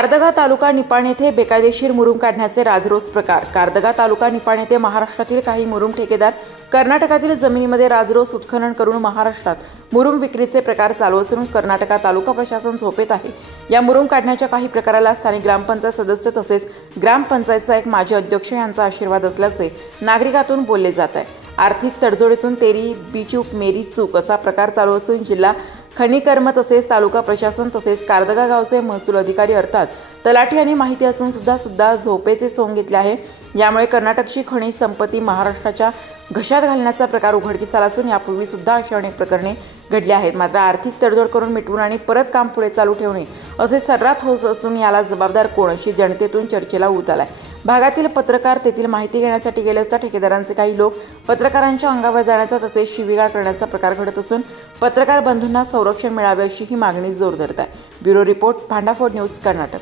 कारदगा तालुका निपाण येथे बेकायदेशीर मुरुम काढण्याचे राजरोस प्रकार। कारदगा तालुका निपाण येथे महाराष्ट्रातील काही मुरुम ठेकेदार कर्नाटकातील जमिनीमध्ये राजरोस उत्खनन करून महाराष्ट्रात मुरुम विक्रीचे प्रकार चालू असून कर्नाटक तालुका प्रशासन झोपेत आहे। या मुरुम काढण्याच्या काही प्रकाराला स्थानिक ग्रामपंचायत सदस्य तसेच ग्रामपंचायतचा एक माजी अध्यक्ष यांचा आशीर्वाद असल्याचे नागरिकातून बोलले जात आहे। आर्थिक तडजोडीतून तेरी बीचूक मेरी चूक असा प्रकार चालू असून जिल्हा खनिकर्म तसेच तालुका प्रशासन तसेच कारदगा गावचे महसूल अधिकारी अर्थात तलाठी यांनी माहिती असून सुद्धा झोपेचे सोंग घेतले आहे। यामुळे कर्नाटकची खनिज संपत्ती महाराष्ट्राच्या घशात घालण्याचा प्रकार उघडकीस आला असून यापूर्वी सुद्धा अशी अनेक प्रकरणे घडली आहेत। मात्र आर्थिक तडजोड करून मिटवून आणि परत काम पुढे चालू ठेवणे असे सर्रात होत असून याला जबाबदार कोण अशी जनतेतून चर्चेला ऊत आलाय। भागातील पत्रकार तेथील माहिती घेण्यासाठी गेले असता ठेकेदारांचे काही लोक पत्रकारांच्या अंगावर जाण्याचा तसेच शिवीगाळ करण्याचा प्रकार घडत असून पत्रकार बंधूंना संरक्षण मिळावे अशी ही मागणी जोर धरत आहे। Bureau report Bhandaphod news Karnataka.